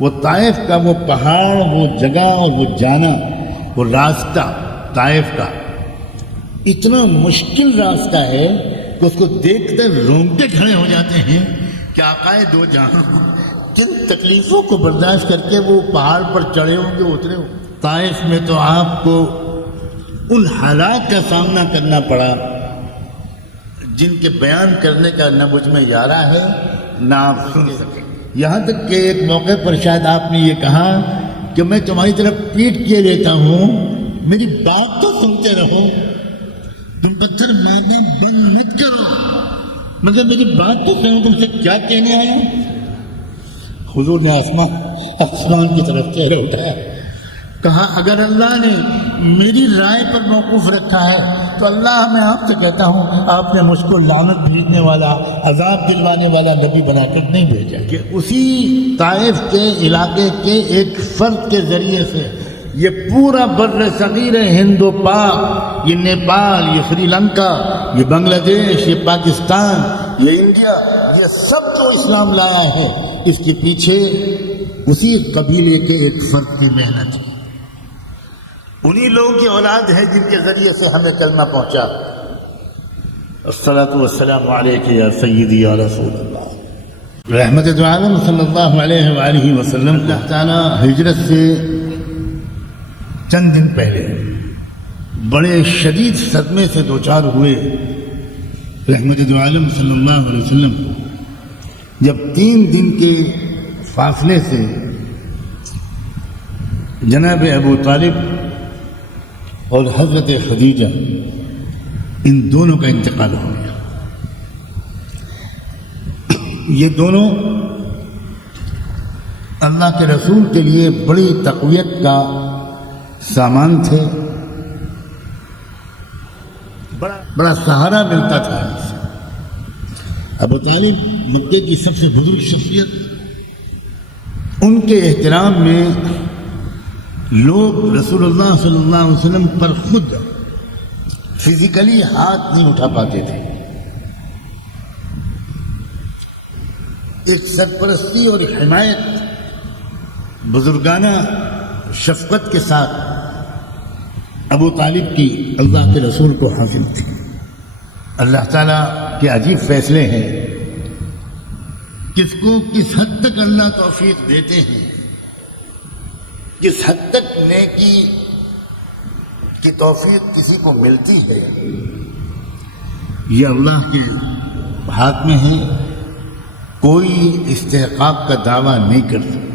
وہ طائف کا وہ پہاڑ، وہ جگہ اور وہ جانا، وہ راستہ طائف کا اتنا مشکل راستہ ہے کہ اس کو دیکھ کر رونگٹے کھڑے ہو جاتے ہیں کہ آقائے دو جہاں جن تکلیفوں کو برداشت کر کے وہ پہاڑ پر چڑھے ہوں گے، اترے ہوں گے۔ طائف میں تو آپ کو ان حالات کا سامنا کرنا پڑا جن کے بیان کرنے کا نہ مجھ میں یارہ ہے نہ آپ سن سکیں۔ یہاں تک کہ ایک موقع پر شاید آپ نے یہ کہا کہ میں تمہاری طرف پیٹ کیے لیتا ہوں، میری بات تو سنتے رہو، تم پتھر مارنا بند مت کرو، مطلب میری بات تو سنو، تم سے کیا کہنے آیا ہوں۔ حضور نے آسمان کی طرف چہرہ اٹھایا، کہا اگر اللہ نے میری رائے پر موقوف رکھا ہے تو اللہ میں آپ سے کہتا ہوں آپ نے مجھ کو لعنت بھیجنے والا، عذاب دلوانے والا نبی بنا کر نہیں بھیجا کہ اسی طائف کے علاقے کے ایک فرد کے ذریعے سے یہ پورا بر صغیر ہند و پاک، یہ نیپال، یہ سری لنکا، یہ بنگلہ دیش، یہ پاکستان، یہ انڈیا، یہ سب جو اسلام لایا ہے اس کے پیچھے اسی قبیلے کے ایک فرد کی محنت ہے، انہی لوگوں کی اولاد ہے جن کے ذریعے سے ہمیں کلمہ پہنچا۔ الصلاۃ والسلام علیک یا سیدی یا رسول اللہ۔ رحمت دو عالم صلی اللہ علیہ وآلہ وسلم اللہ تعالیٰ ہجرت سے چند دن پہلے بڑے شدید صدمے سے دوچار ہوئے۔ رحمت دو عالم صلی اللہ علیہ وسلم جب 3 دن کے فاصلے سے جناب ابو طالب اور حضرت خدیجہ ان دونوں کا انتقال ہو گیا۔ یہ دونوں اللہ کے رسول کے لیے بڑی تقویت کا سامان تھے، بڑا سہارا ملتا تھا۔ ابو طالب مکے کی سب سے بزرگ شخصیت، ان کے احترام میں لوگ رسول اللہ صلی اللہ علیہ وسلم پر خود فزیکلی ہاتھ نہیں اٹھا پاتے تھے۔ ایک سرپرستی اور حمایت بزرگانہ شفقت کے ساتھ ابو طالب کی اللہ کے رسول کو حاصل تھی۔ اللہ تعالیٰ کے عجیب فیصلے ہیں، کس کو کس حد تک اللہ توفیق دیتے ہیں، کس حد تک نیکی کی توفیق کسی کو ملتی ہے، یہ اللہ کے ہاتھ میں ہے، کوئی استحقاق کا دعویٰ نہیں کر سکتا۔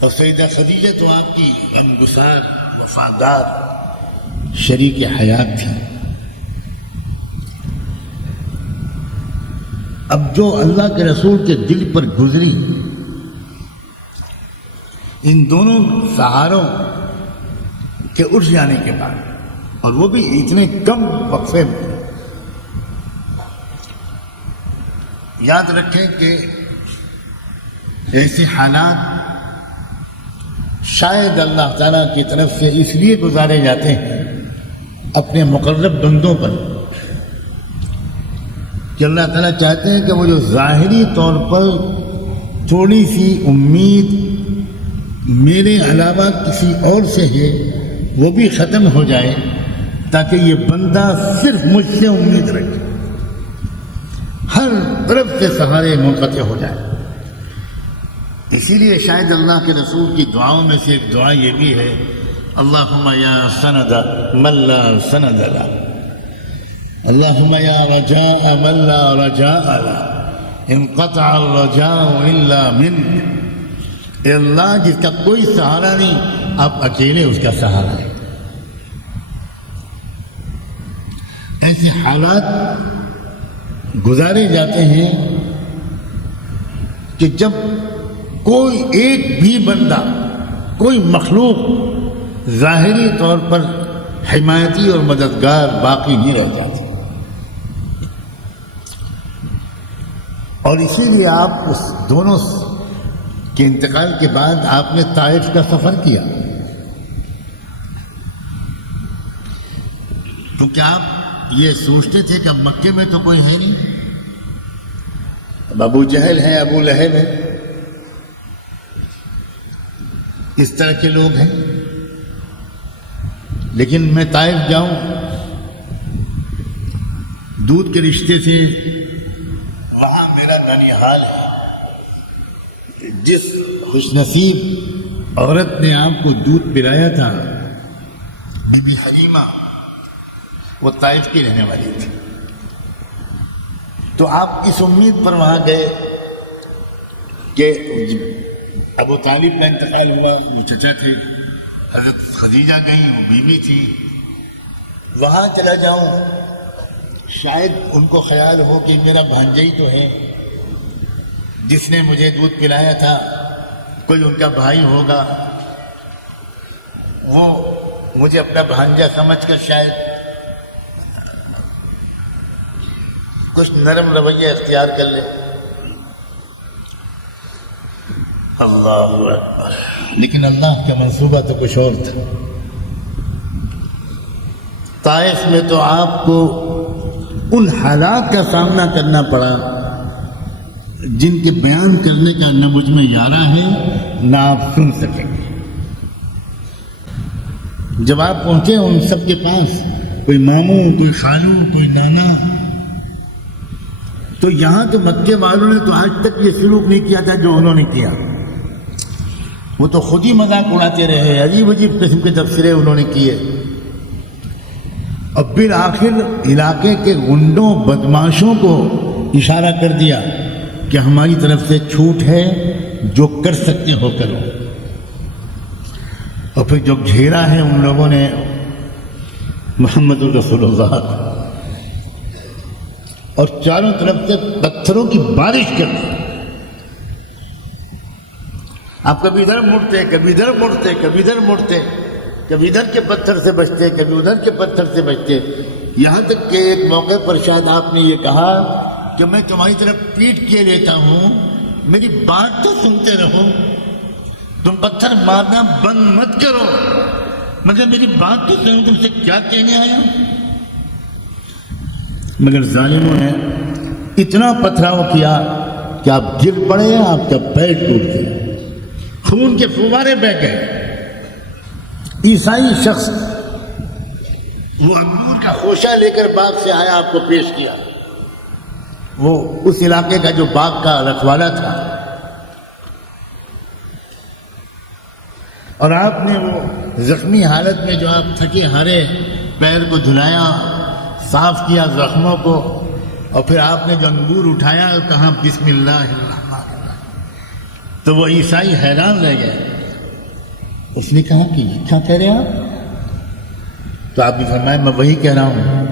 اور سیدہ خدیجہ تو آپ کی غمگسار، وفادار شریک حیات تھی۔ اب جو اللہ کے رسول کے دل پر گزری، ان دونوں سہاروں کے اٹھ جانے کے بعد، اور وہ بھی اتنے کم وقفے میں، یاد رکھیں کہ ایسے حالات شاید اللہ تعالیٰ کی طرف سے اس لیے گزارے جاتے ہیں اپنے مقرب بندوں پر کہ اللہ تعالیٰ چاہتے ہیں کہ وہ جو ظاہری طور پر تھوڑی سی امید میرے علاوہ کسی اور سے ہے وہ بھی ختم ہو جائے، تاکہ یہ بندہ صرف مجھ سے امید رکھے، ہر طرف سے سہارے منقطع ہو جائے۔ اسی لیے شاید اللہ کے رسول کی دعاؤں میں سے ایک دعا یہ بھی ہے، اللہم یا سند من لا سند لا، اللہم یا رجاء من لا رجاء لا، انقطع الرجاء الا منک۔ اے اللہ جس کا کوئی سہارا نہیں، آپ اکیلے اس کا سہارا ہے۔ ایسے حالات گزارے جاتے ہیں کہ جب کوئی ایک بھی بندہ، کوئی مخلوق ظاہری طور پر حمایتی اور مددگار باقی نہیں رہ جاتی، اور اسی لیے آپ اس دونوں کے انتقال کے بعد آپ نے طائف کا سفر کیا، کیونکہ آپ یہ سوچتے تھے کہ اب مکے میں تو کوئی ہے نہیں، اب ابو جہل ہے، ابو لہب ہے، اس طرح کے لوگ ہیں. لیکن میں طائف جاؤں، دودھ کے رشتے سے وہاں میرا ننیحال ہے. جس خوش نصیب عورت نے آپ کو دودھ پلایا تھا، بی بی حلیمہ، وہ طائف کی رہنے والی تھی. تو آپ اس امید پر وہاں گئے کہ ابو طالب کا انتقال ہوا، وہ چچا تھے، حضرت خدیجہ گئی، وہ بیوی تھی. وہاں چلا جاؤں، شاید ان کو خیال ہو کہ میرا بھانجا تو ہے جس نے مجھے دودھ پلایا تھا، کوئی ان کا بھائی ہوگا، وہ مجھے اپنا بھانجا سمجھ کر شاید کچھ نرم رویہ اختیار کر لے. اللہ اکبر. لیکن اللہ کا منصوبہ تو کچھ اور تھا. طائف میں تو آپ کو ان حالات کا سامنا کرنا پڑا جن کے بیان کرنے کا نہ مجھ میں یارہ ہے نہ آپ سن سکیں گے. جب آپ پہنچے ان سب کے پاس، کوئی ماموں، کوئی خالو، کوئی نانا، تو یہاں کے مکے والوں نے تو آج تک یہ سلوک نہیں کیا تھا جو انہوں نے کیا. وہ تو خود ہی مذاق اڑاتے رہے، عجیب عجیب قسم کے تبصرے انہوں نے کیے. اور بالآخر علاقے کے گنڈوں بدماشوں کو اشارہ کر دیا کہ ہماری طرف سے چھوٹ ہے، جو کر سکتے ہو کرو. اور پھر جو گھیرا ہے ان لوگوں نے محمد رسول اللہ، اور چاروں طرف سے پتھروں کی بارش کر دی. آپ کبھی ادھر مڑتے، کبھی ادھر مڑتے، کبھی ادھر مڑتے، کبھی ادھر کے پتھر سے بچتے، کبھی ادھر کے پتھر سے بچتے. یہاں تک کہ ایک موقع پر شاید آپ نے یہ کہا کہ میں تمہاری طرف پیٹ کیے لیتا ہوں، میری بات تو سنتے رہو، تم پتھر مارنا بند مت کرو، مگر میری بات تو سنو، تم سے کیا کہنے آیا. مگر ظالموں نے اتنا پتھراؤ کیا کہ آپ گر پڑے، آپ کا پیر ٹوٹ گیا، خون کے فوارے بہہ گئے. عیسائی شخص وہ انگور کا خوشہ لے کر باغ سے آیا، آپ کو پیش کیا. وہ اس علاقے کا جو باغ کا رکھوالا تھا، اور آپ نے وہ زخمی حالت میں جو آپ تھکے ہارے پیر کو دھلایا، صاف کیا زخموں کو، اور پھر آپ نے جو انگور اٹھایا کہا بسم اللہ الرحمن الرحیم. تو وہ عیسائی حیران رہ گئے. اس نے کہا کہ کیا کہہ رہے ہیں آپ؟ تو آپ نے فرمایا میں وہی کہہ رہا ہوں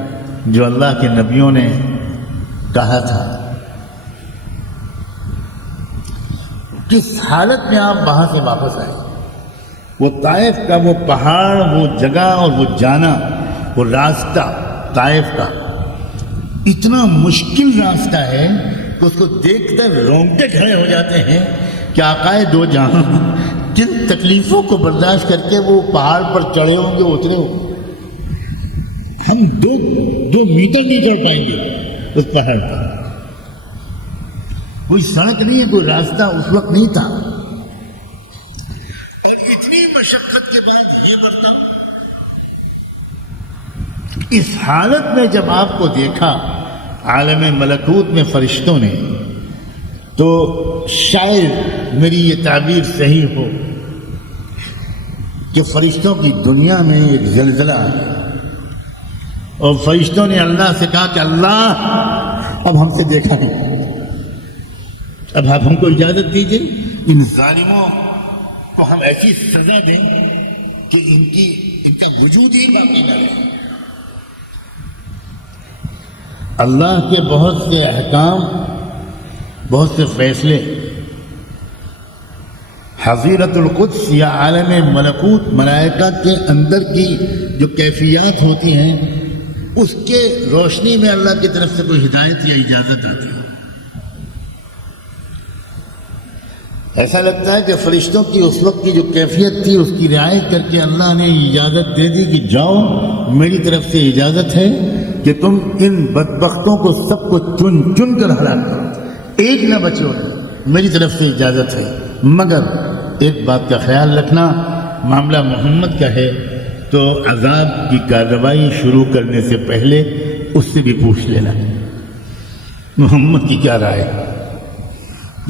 جو اللہ کے نبیوں نے کہا تھا. کس حالت میں آپ وہاں سے واپس آئے؟ وہ طائف کا وہ پہاڑ، وہ جگہ اور وہ جانا، وہ راستہ طائف کا اتنا مشکل راستہ ہے کہ اس کو دیکھ کر رونگٹے کھڑے ہو جاتے ہیں کہ آقائے دو جہاں جن تکلیفوں کو برداشت کر کے وہ پہاڑ پر چڑھے ہوں گے، اترے ہوں گے، ہم دو میٹر نہیں چڑھ پائیں گے اس پہاڑ پر. کوئی سڑک نہیں ہے، کوئی راستہ اس وقت نہیں تھا، اور اتنی مشقت کے بعد یہ برتن. اس حالت میں جب آپ کو دیکھا عالم ملکوت میں فرشتوں نے، تو شاید میری یہ تعبیر صحیح ہو کہ فرشتوں کی دنیا میں ایک زلزلہ آیا، اور فرشتوں نے اللہ سے کہا کہ اللہ اب ہم سے دیکھا نہیں، اب آپ ہم کو اجازت دیجیے، ان ظالموں کو ہم ایسی سزا دیں کہ ان کا وجود ہی باقی نہ رہے. اللہ کے بہت سے احکام، بہت سے فیصلے حضیرت القدس یا عالم ملکوت، ملائکہ کے اندر کی جو کیفیات ہوتی ہیں، اس کے روشنی میں اللہ کی طرف سے کوئی ہدایت یا اجازت آتی ہے. ایسا لگتا ہے کہ فرشتوں کی اس وقت کی جو کیفیت تھی اس کی رعایت کر کے اللہ نے اجازت دے دی کہ جاؤ، میری طرف سے اجازت ہے کہ تم ان بدبختوں کو سب کو چن چن کر ہلاک کرو. ایک نہ بچو، میری طرف سے اجازت ہے، مگر ایک بات کا خیال رکھنا، معاملہ محمد کا ہے تو عذاب کی کارروائی شروع کرنے سے پہلے اس سے بھی پوچھ لینا محمد کی کیا رائے ہے۔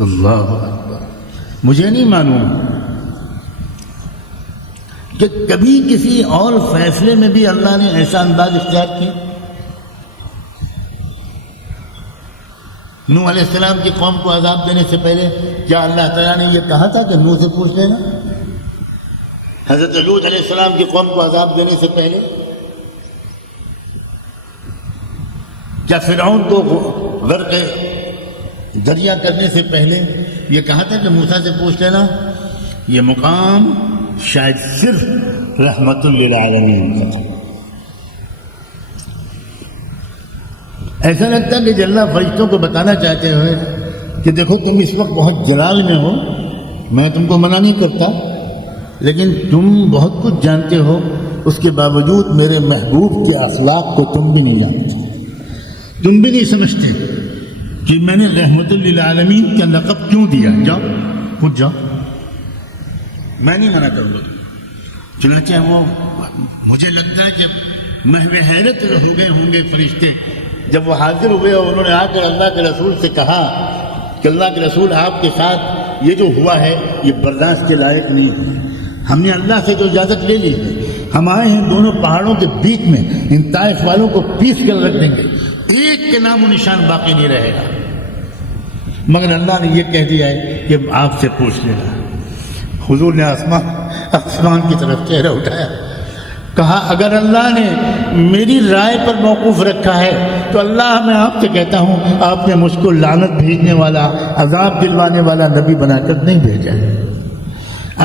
اللہ اکبر۔ مجھے نہیں معلوم کہ کبھی کسی اور فیصلے میں بھی اللہ نے ایسا انداز اختیار کیا۔ نوح علیہ السلام کی قوم کو عذاب دینے سے پہلے کیا اللہ تعالیٰ نے یہ کہا تھا کہ نوح سے پوچھ لینا؟ حضرت لوط علیہ السلام کی قوم کو عذاب دینے سے پہلے کیا فرعون کو غرق دریا کرنے سے پہلے یہ کہا تھا کہ موسیٰ سے پوچھ لینا؟ یہ مقام شاید صرف رحمت للعالمین کا تھا۔ ایسا لگتا ہے کہ اللہ فرشتوں کو بتانا چاہتے ہوئے کہ دیکھو تم اس وقت بہت جلال میں ہو، میں تم کو منع نہیں کرتا، لیکن تم بہت کچھ جانتے ہو، اس کے باوجود میرے محبوب کے اخلاق کو تم بھی نہیں جانتے، تم بھی نہیں سمجھتے کہ میں نے رحمت للعالمین کا لقب کیوں دیا۔ جاؤ خود جاؤ، میں نہیں منع کروں گا۔ چنانچہ وہ مجھے لگتا ہے کہ محو حیرت ہو گئے ہوں گے فرشتے جب وہ حاضر ہوئے اور انہوں نے آ کر اللہ کے رسول سے کہا کہ اللہ کے رسول آپ کے ساتھ یہ جو ہوا ہے یہ برداشت کے لائق نہیں ہے، ہم نے اللہ سے جو اجازت لے لی ہے، ہم آئے ہیں دونوں پہاڑوں کے بیچ میں، ان طائف والوں کو پیس کر رکھ دیں گے، ایک کے نام و نشان باقی نہیں رہے گا، مگر اللہ نے یہ کہہ دیا ہے کہ آپ سے پوچھ لینا۔ حضور نے آسمان کی طرف چہرہ اٹھایا، کہا اگر اللہ نے میری رائے پر موقوف رکھا ہے تو اللہ میں آپ سے کہتا ہوں آپ نے مجھ کو لعنت بھیجنے والا، عذاب دلوانے والا نبی بنا کر نہیں بھیجا ہے،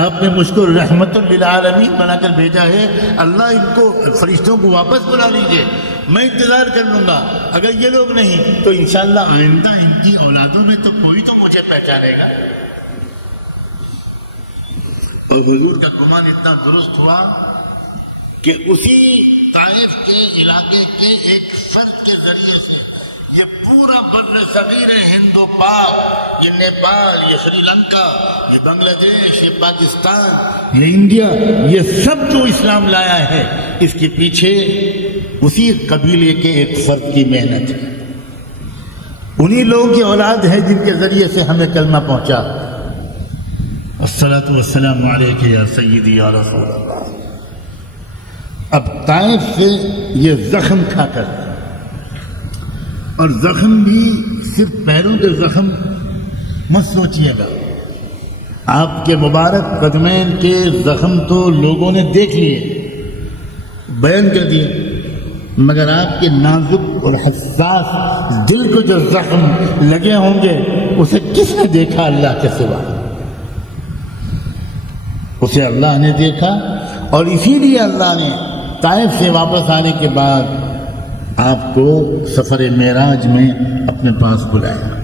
آپ نے مجھ کو رحمت للعالمین بنا کر بھیجا ہے۔ اللہ ان کو فرشتوں کو واپس بلا لیجئے، میں انتظار کر لوں گا، اگر یہ لوگ نہیں تو انشاءاللہ آئندہ ان کی اولادوں میں تو کوئی تو مجھے پہچانے گا۔ اور حضور کا گمان اتنا درست ہوا کہ اسی طائف کے علاقے کے ایک فرد کے ذریعے سے یہ پورا بر صغیر ہند و پاک، یہ نیپال، یہ سری لنکا، یہ بنگلہ دیش، یہ پاکستان، یہ انڈیا، یہ سب جو اسلام لایا ہے اس کے پیچھے اسی قبیلے کے ایک فرد کی محنت ہے، انہی لوگوں کی اولاد ہے جن کے ذریعے سے ہمیں کلمہ پہنچا۔ الصلاۃ والسلام علیک یا سیدی یا رسول اللہ۔ اب طائف سے یہ زخم کھا کر، اور زخم بھی صرف پیروں کے زخم مت سوچیے گا، آپ کے مبارک قدمین کے زخم تو لوگوں نے دیکھ لیے، بیان کر دیے، مگر آپ کے نازک اور حساس دل کو جو زخم لگے ہوں گے اسے کس نے دیکھا اللہ کے سوا؟ اسے اللہ نے دیکھا، اور اسی لیے اللہ نے طائف سے واپس آنے کے بعد آپ کو سفر معراج میں اپنے پاس بلایا۔